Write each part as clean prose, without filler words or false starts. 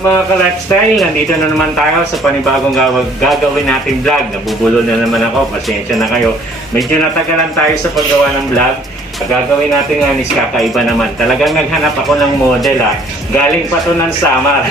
Mga ka-Lifetsyle, nandito na naman tayo sa panibagong gagawin natin vlog. Nabubulo na naman ako, pasensya na kayo. Medyo natagalan tayo sa paggawa ng vlog. Gagawin natin nga is kakaiba naman. Talagang naghanap ako ng model ha. Galing pa to ng Samar.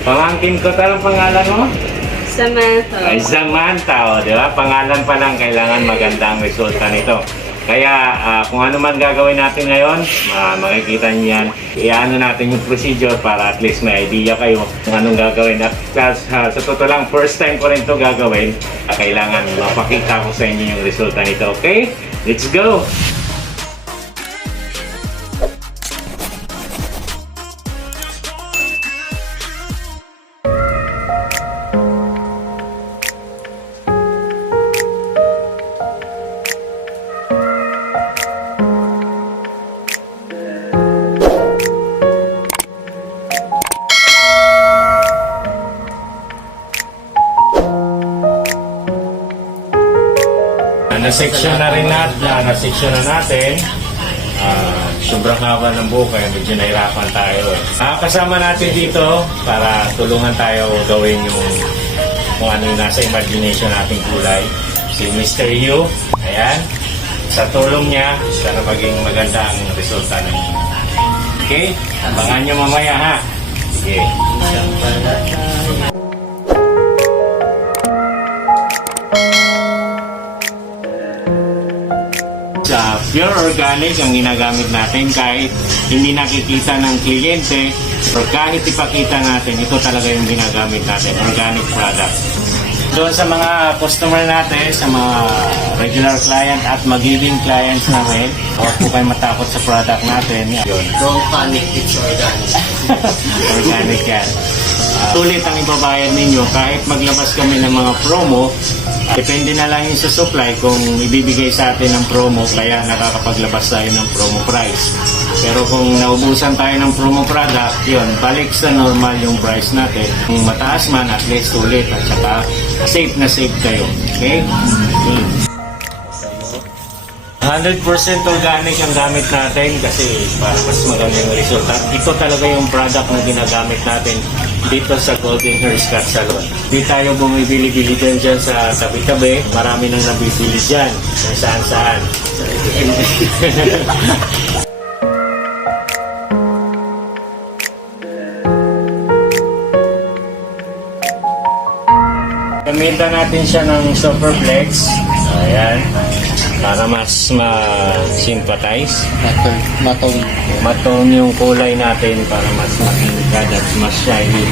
Pamangkin ko, talang pangalan mo? Samantha. Ay, Samantha, o, di ba? Pangalan pa lang, kailangan magandang resulta nito. Kaya kung ano man gagawin natin ngayon, makikita niyo yan. Iano natin yung procedure para at least may idea kayo kung anong gagawin. At sa totoo lang, first time ko rin ito gagawin. Kailangan mapakita ko sa inyo yung resulta nito. Okay? Let's go! Na-section na rin na-section na natin. Sobrang haba ng buhok kaya medyo nahirapan tayo eh. Kasama natin dito para tulungan tayo gawin yung kung ano yung nasa imagination nating kulay. Si Mr. Yu. Ayan. Sa tulong niya, sana maging maganda ang resulta ng inyo. Okay? Abangan nyo mamaya ha. Sige. Pure organic ang ginagamit natin kahit hindi nakikita ng kliyente o kahit ipakita natin, ito talaga yung ginagamit natin, organic product. Doon sa mga customer natin, sa mga regular client at magiging clients namin, huwag po kayo matakot sa product natin. Yun. Don't panic, it's organic. Organic yan. Tulit ang ibabayad ninyo kahit maglabas kami ng mga promo. Depende na lang yung sa supply kung ibibigay sa atin ng promo kaya nakakapaglabas tayo ng promo price. Pero kung naubusan tayo ng promo product, yun, balik sa normal yung price natin. Kung mataas man, at least ulit at saka safe na safe kayo. Okay? 100% organic ang gamit natin kasi para mas maganda yung resulta. Ito talaga yung product na ginagamit natin dito sa Golden Hair Salon. Di tayo bumibili-bili dyan sa tabi-tabi. Marami nang nabibili dyan. Kung saan-saan. Gamitan natin siya ng Superflex. Ayan. Para mas ma-sympathize. Matone yung kulay natin para mas matingkad at mas shiny.